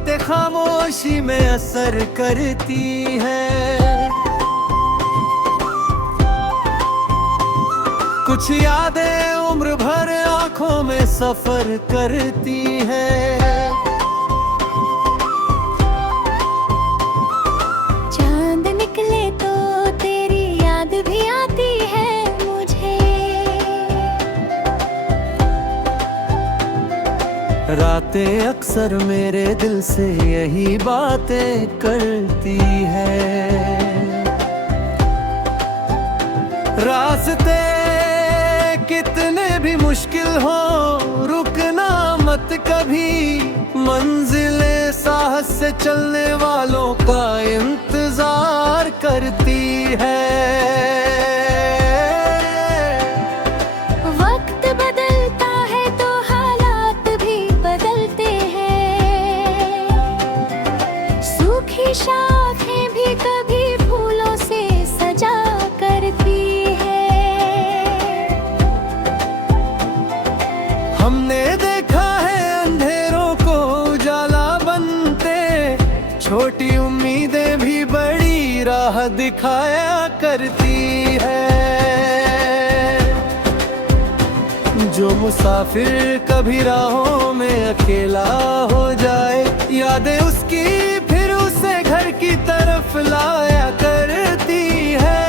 बातें खामोशी में असर करती है। कुछ यादें उम्र भर आंखों में सफर करती है। चांद निकले तो तेरी याद भी आती है मुझे। रातें अक्सर मेरे दिल से यही बातें करती है। रास्ते कितने भी मुश्किल हो रुकना मत कभी। मंजिले साहस से चलने वालों का इंतजार करती है। वक्त बदलता है तो हालात भी बदलते हैं। सूखी शाखें भी कभी फूलों से सजा करती है। हमने देखा है अंधेरों को उजाला बनते। छोटी उम्मीदें भी बड़ी राह दिखाया करती है। जो मुसाफिर कभी राहों में अकेला हो जाए, यादें उसकी फिर उसे घर की तरफ लाया करती है।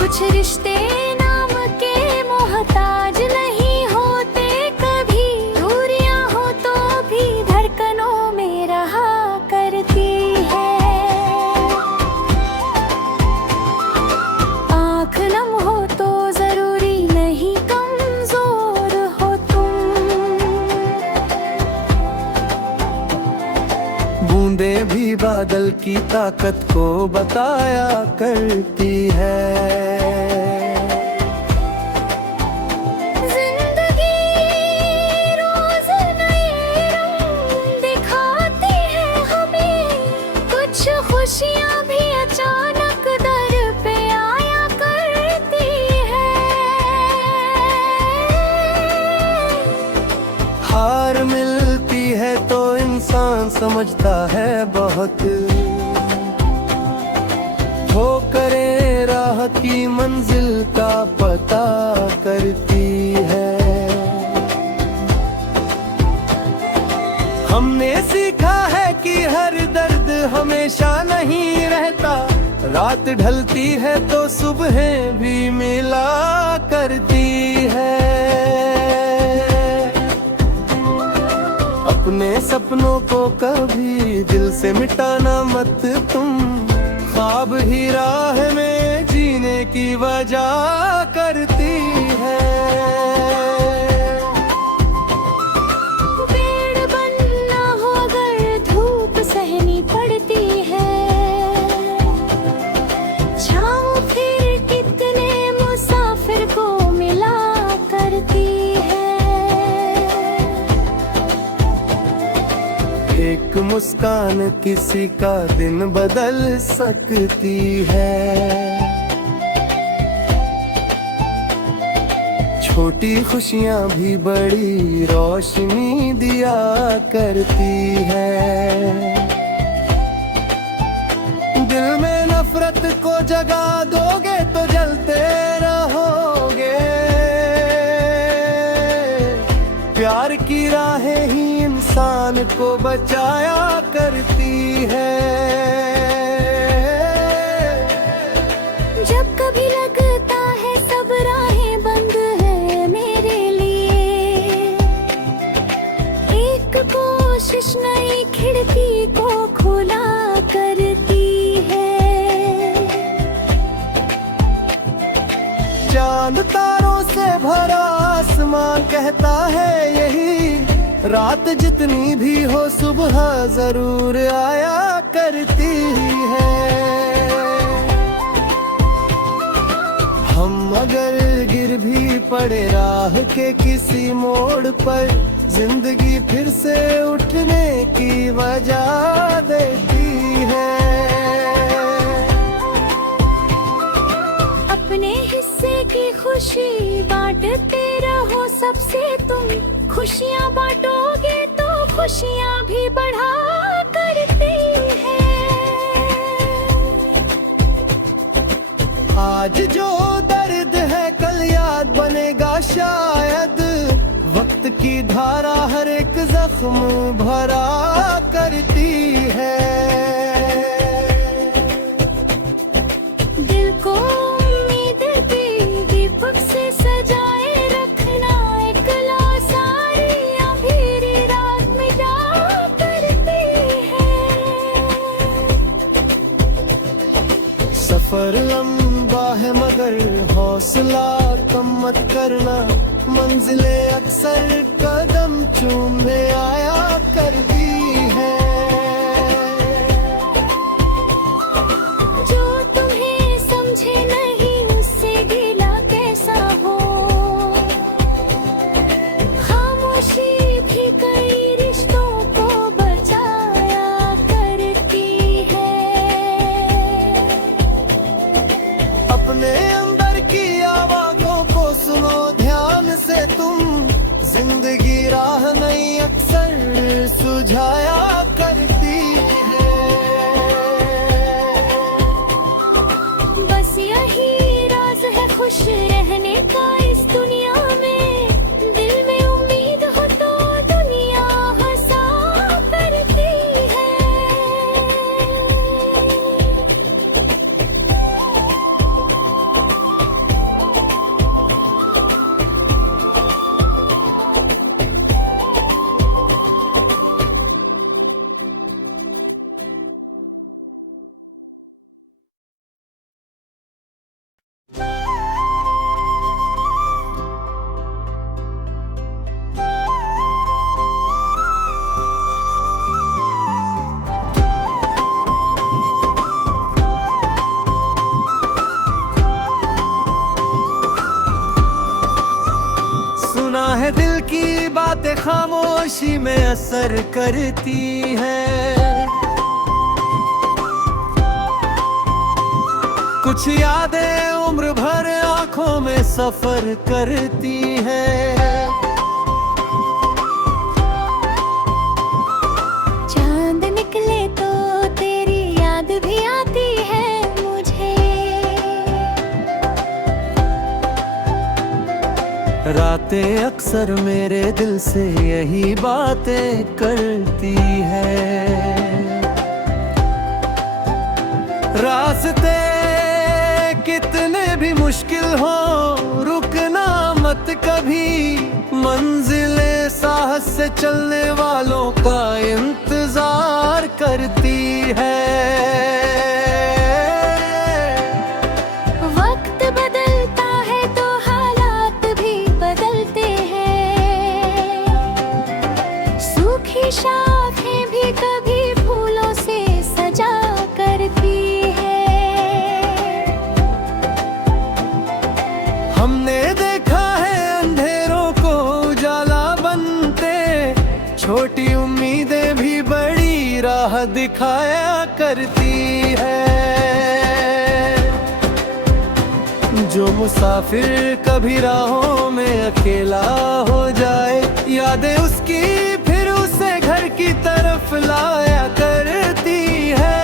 कुछ रिश्ते नाम के मोहताज नहीं होते कभी। दूरियां हो तो भी धड़कनों में रहा करती है। आँख नम हो तो जरूरी नहीं कमजोर हो तुम। बूंदें भी बादल की ताकत को बताया करती है। जिंदगी रोज नए रंग दिखाती है हमें। कुछ खुशियाँ भी अचानक दर पे आया करती है। हार मिलती है तो इंसान समझता है बहुत। ठोकरें राह की मंजिल का पता करती है। हमने सीखा है कि हर दर्द हमेशा नहीं रहता। रात ढलती है तो सुबहें भी मिला करती है। अपने सपनों को कभी दिल से मिटाना मत तुम। ख्वाब ही राह में जीने की वजह करती है। पेड़ बनना हो अगर धूप सहनी पड़ती है। छाँव फिर कितने मुसाफिर को मिला करती है। एक मुस्कान किसी का दिन बदल सकती है। छोटी खुशियाँ भी बड़ी रोशनी दिया करती है। दिल में नफरत को जगा दोगे तो जलते रहोगे। प्यार की राहें ही इंसान को बचाया करती है। जब कभी लगता है सब राहें बंद है मेरे लिए। एक कोशिश नई खिड़की को खुला करती है। चांद तारों से भरा आसमां कहता है यही। रात जितनी भी हो सुबह जरूर आया करती है। हम अगर गिर भी पड़े राह के किसी मोड़ पर, जिंदगी फिर से उठने की वजह देती है। अपने हिस्से की खुशी बांटते रहो सबसे तुम। खुशियाँ बांटोगे तो खुशियाँ भी बढ़ा करती है। आज जो दर्द है कल याद बनेगा शायद। वक्त की धारा हर एक जख्म भरा करती है। दिल को उम्मीद की दीपक से सजाए रखना। एक सारी अंधेरी रात में जा करती है। सफर लंबा है मगर हौसला कम मत करना। मंजिलें अक्सर कदम चूमने आया करती है। जो तुम्हें समझे नहीं उससे गिला कैसा हो। खामोशी भी कई रिश्तों को बचाया करती है। अपने अंदर की आवाज़ों को सुनो ध्यान से तुम। जिंदगी राह नहीं अक्सर सुझाया करती है। बस यही राज है खुश रहने का इस दुनिया में। दिल में उम्मीद हो तो दुनिया हंसा करती है। सुना है दिल की बातें खामोशी में असर करती है। कुछ यादें उम्र भर आंखों में सफर करती है। चांद निकले तो तेरी याद भी आती है मुझे। रातें अक्सर मेरे दिल से यही बातें करती है। रास्ते कितने भी मुश्किल हो रुकना मत कभी। मंजिलें साहस से चलने वालों का इंतजार करती है। वक्त बदलता है तो हालात भी बदलते हैं। सूखी शाखें भी कभी फूलों से सजा करती है। हमने देखा है अंधेरों को उजाला बनते। छोटी उम्मीदें भी बड़ी राह दिखाया करती है। जो मुसाफिर कभी राहों में अकेला हो जाए, यादें उसकी फिर उसे घर की तरफ लाया करती है।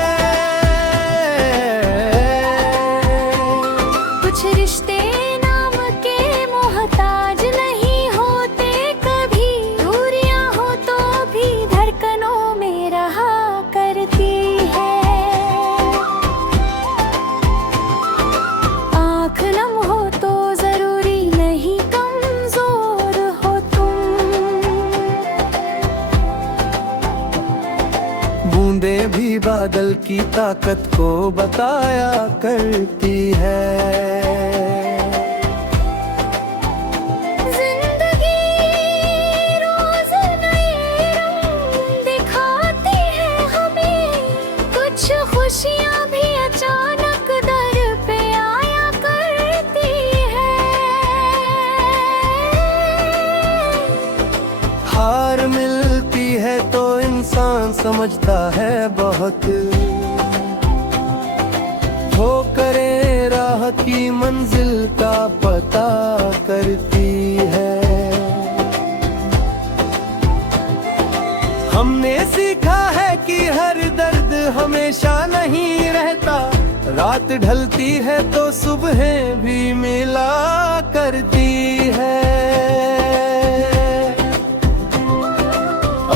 कुछ रिश्ते नाम के मोहताज नहीं होते कभी। दूरियां हो तो भी धड़कनों में रहा करती है। आँख नम हो तो जरूरी नहीं कमजोर हो तुम। बूंदें भी बादल की ताकत को बताया करती है। जिंदगी रोज नए रंग दिखाती है हमें। कुछ खुशियाँ भी अचानक दर पे आया करती है। हार मिलती है तो इंसान समझता है बहुत। हो करे राह की मंजिल का पता रात ढलती है तो सुबहें भी मिला करती है।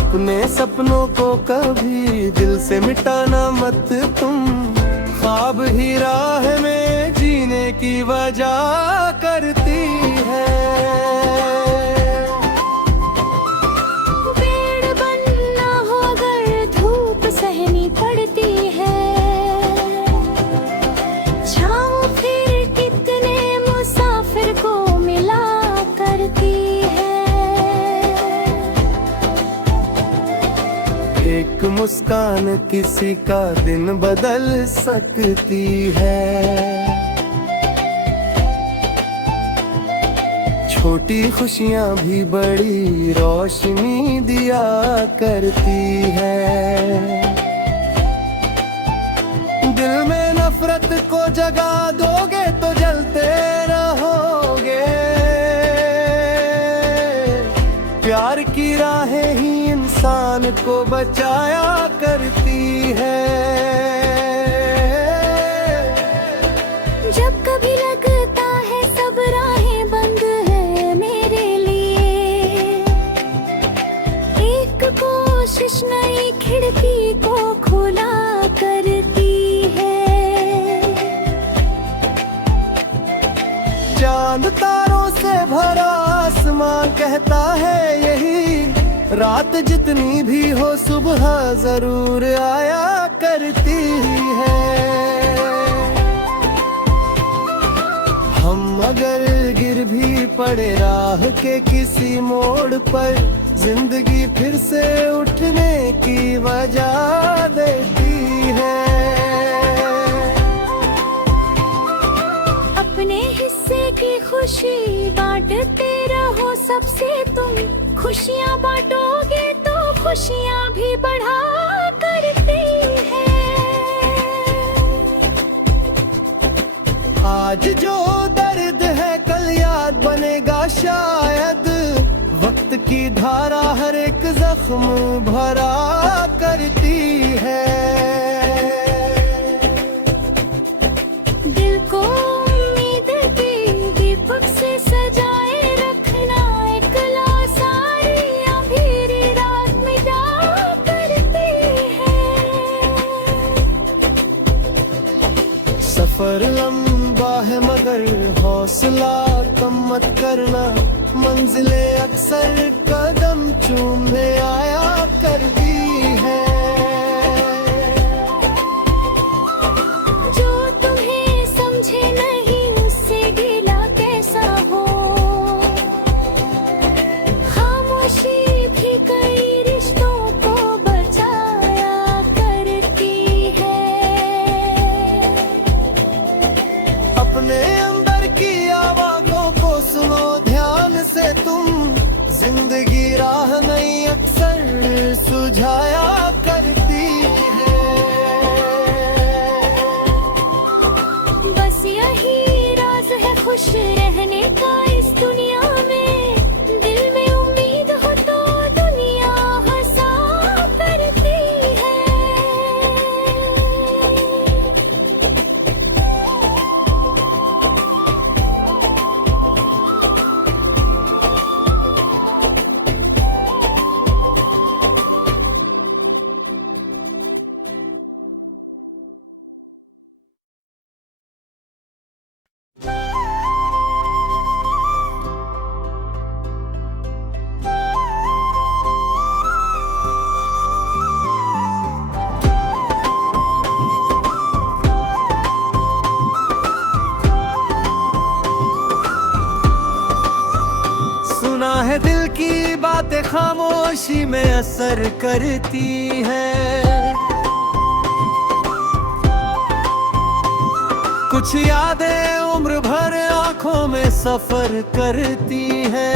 अपने सपनों को कभी दिल से मिटाना मत तुम, ख्वाब ही राह में जीने की वजह करती है। पेड़ बनना हो अगर धूप सहनी पड़ती है, छाँव फिर कितने मुसाफिर को मिला करती है। एक मुस्कान किसी का दिन बदल सकती है। छोटी खुशियाँ भी बड़ी रोशनी दिया करती है। दिल में नफरत को जगा दोगे तो जलते रहोगे। प्यार की राहें ही इंसान को बचाया करती है। जब कभी लगता है सब राहें बंद है मेरे लिए, एक कोशिश नई खिड़की को खुला करती है। चांद तारों से भरा आसमां कहता है यही, रात जितनी भी हो सुबह जरूर आया करती है। हम अगर गिर भी पड़े राह के किसी मोड़ पर, जिंदगी फिर से उठने की वजह देती है। अपने हिस्से की खुशी बांटते रहो सबसे तुम, खुशियाँ बांटोगे तो खुशियाँ भी बढ़ा करती है। आज जो दर्द है कल याद बनेगा शायद, वक्त की धारा हर एक जख्म भरा करती है। दिल को उम्मीद के दीपक से सजाए रखना, एक लासारी अंधेरी रात में जा करती है। सफर लंबा है मगर हौसला कम मत करना, मंजिलें अक्सर कदम चूमने आया करती है। जो तुम्हें समझे नहीं उससे गिला कैसा हो, खामोशी भी कई रिश्तों को बचाया करती है। अपने अंदर की आवाज़ों को सुनो ध्यान से तुम, जिंदगी राह नहीं अक्सर सुझाया करती है। बस यही राज है खुश रहने का इस दुनिया में, दिल में उम्मीद हो तो दुनिया हंसा करती है। सुना है दिल की बातें खामोशी में असर करती है। कुछ यादें उम्र भर आंखों में सफर करती है।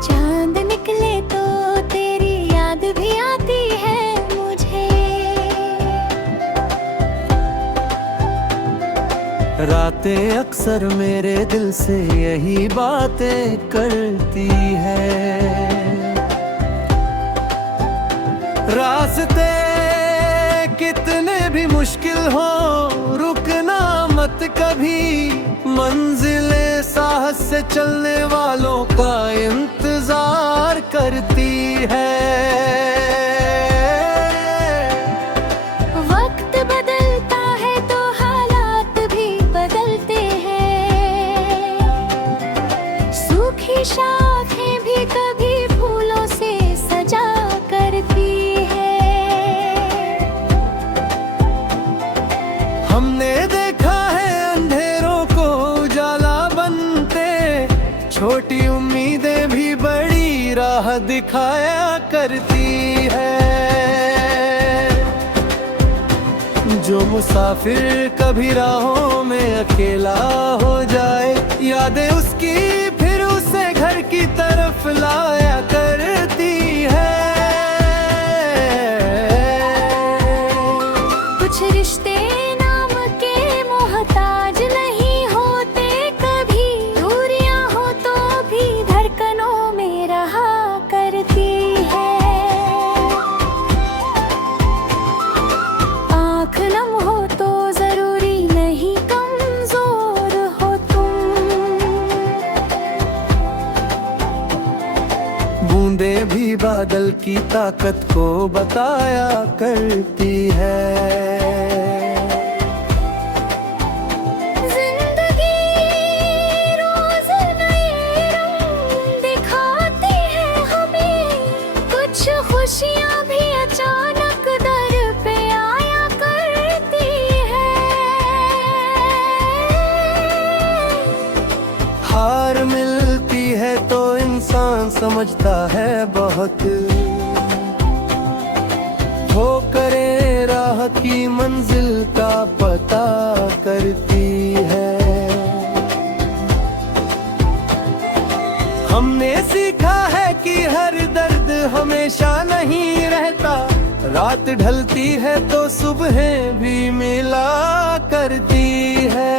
चांद निकले तो तेरी याद भी आती है मुझे, रातें अक्सर मेरे दिल से यही बातें करती है। रास्ते कितने भी मुश्किल हो रुकना मत कभी, मंजिलें साहस से चलने वालों का इंतजार करती है। वक्त बदलता है तो हालात भी बदलते हैं, सूखी शाखें भी कभी फूलों से सजा करती है। हमने देखा है अंधेरों को उजाला बनते, छोटी उम्मीदें भी बड़ी राह दिखाया करती है। जो मुसाफिर कभी राहों में अकेला हो जाए, यादें उसकी फिर उसे घर की तरफ लाया करती है। कुछ रिश्ते नाम के मोहताज नहीं होते, कभी दूरियां हो तो भी धड़कनों में रहा करती है। आँख नम हो तो जरूरी नहीं कमजोर हो तुम, बूंदें भी बादल की ताकत को बताया करती है। जिंदगी रोज नए रंग दिखाती है हमें, कुछ खुशियाँ भी अचानक दर पे आया करती है। हार मिलती है तो इंसान समझता है बहुत, वो करे राह की मंजिल का पता करती है। हमने सीखा है कि हर दर्द हमेशा नहीं रहता, रात ढलती है तो सुबह भी मिला करती है।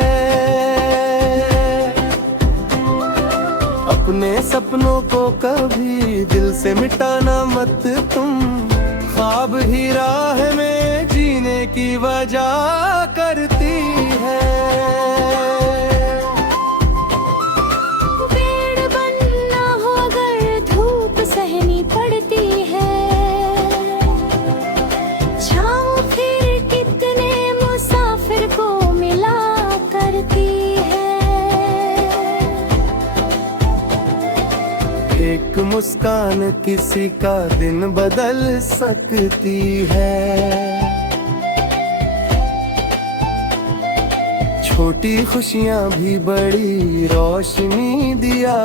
अपने सपनों को कभी दिल से मिटाना मत तुम, ख्वाब ही राह में जीने की वजह करती है। पेड़ बनना हो अगर धूप सहनी पड़ती है, छाँव फिर कितने मुसाफिर को मिला करती है। एक मुस्कान किसी का दिन बदल सकती है, छोटी खुशियाँ भी बड़ी रोशनी दिया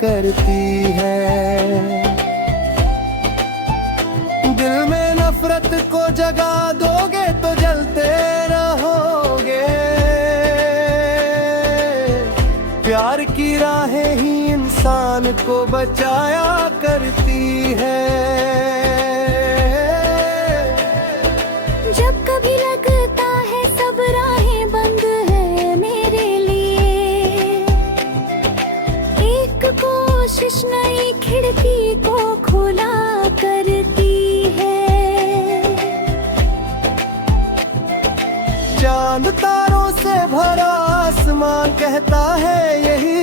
करती है। दिल में नफरत को जगा दोगे तो जलते रहोगे, प्यार की राहें ही इंसान को बचाया करती है। जब कभी लगता है सब राहें बंद है मेरे लिए, एक कोशिश नई खिड़की को खुला करती है। चांद तारों से भरा आसमां कहता है यही,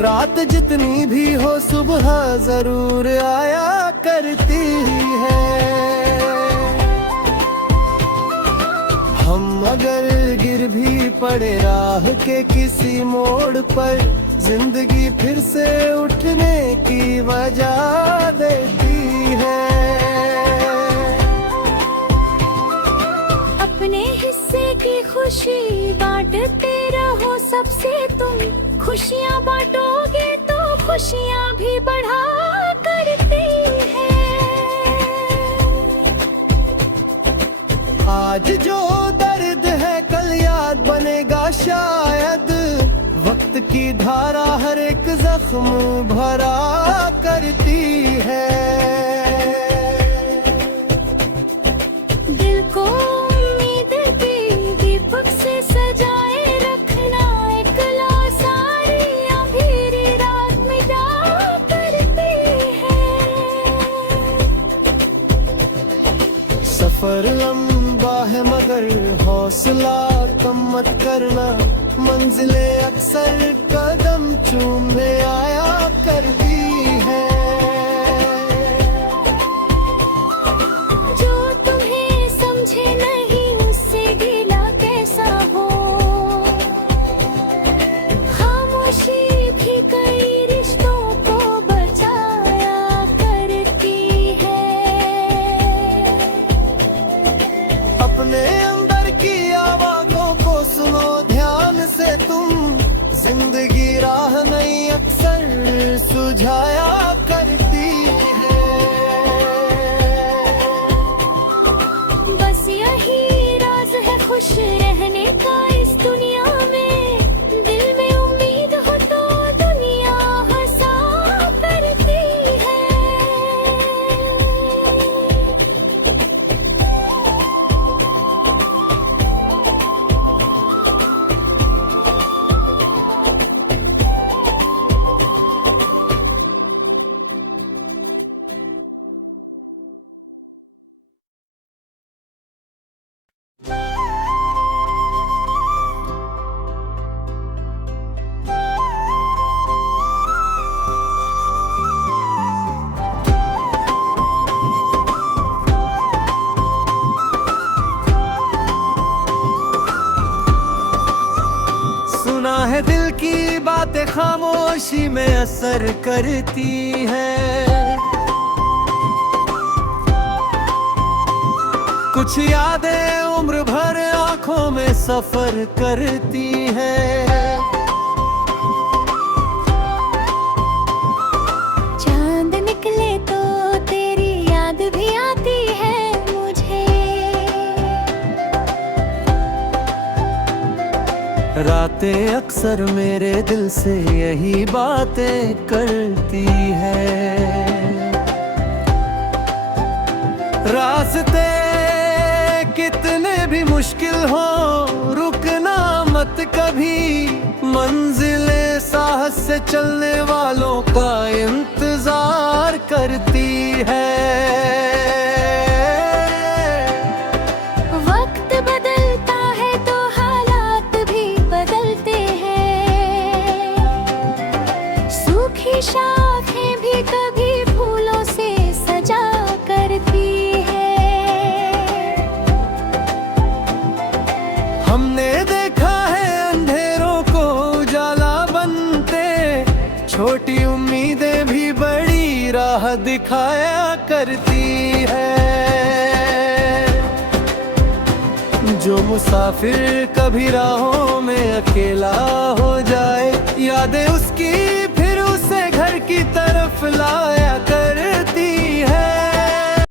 रात जितनी भी हो सुबह जरूर आया करती है। हम अगर गिर भी पड़े राह के किसी मोड़ पर, जिंदगी फिर से उठने की वजह देती है। अपने हिस्से की खुशी बांटते रहो सबसे तुम, खुशियाँ बांटोगे तो खुशियाँ भी बढ़ा करती है। आज जो दर्द है कल याद बनेगा शायद, वक्त की धारा हर एक जख्म भरा करती है। दिल को उम्मीद की दीपक से सजाए रखना, एकला सारी अंधेरी रात मिटा करती है। हौसला कम मत करना, मंजिलें अक्सर कदम चूमने आया करती है। जो तुम्हें समझे नहीं उससे गिला कैसा हो, खामोशी भी कई रिश्तों को बचाया करती है। अपने अंदर की आवाज़ों को सुनो ध्यान से तुम, जिंदगी राह नहीं अक्सर सुझाया करती है। बस यही राज है खुश रहने का इस दुनिया में, दिल में उम्मीद हो तो दुनिया हंसा करती है। सुना है दिल की बातें खामोशी में असर करती है, कुछ यादें उम्र भर आंखों में सफर करती है। चांद निकले तो तेरी याद भी आती है मुझे, रातें अक्सर मेरे दिल से यही बातें करती है। रास्ते कितने भी मुश्किल हो रुकना मत कभी, मंजिलें साहस से चलने वालों का इंतजार करती है। वक्त बदलता है तो हालात भी बदलते हैं, सूखी शाखें भी कभी फूलों से सजा करती है। हमने देखा है अंधेरों को उजाला बनते, छोटी उम्मीदें भी बड़ी राह दिखाया करती है। जो मुसाफिर कभी राहों में अकेला हो जाए, यादें उसकी फिर उसे घर की तरफ लाया करती है।